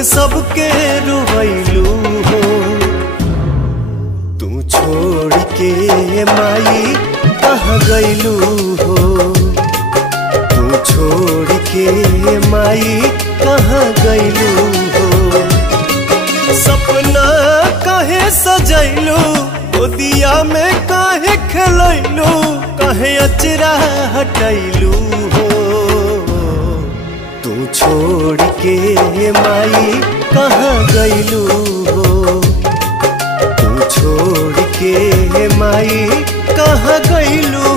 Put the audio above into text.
काहे सबके रुवैलू हो। तू छोड़ के माई कहाँ गैलू हो। तू छोड़ के माई कहाँ गैलू हो। सपना काहे सजैलू, गोदिया में काहे खेलैलू, काहे अचरा हटैलू हो। तू छोड़ के माई कहाँ गैलू हो। तू छोड़ के माई कहाँ गैलू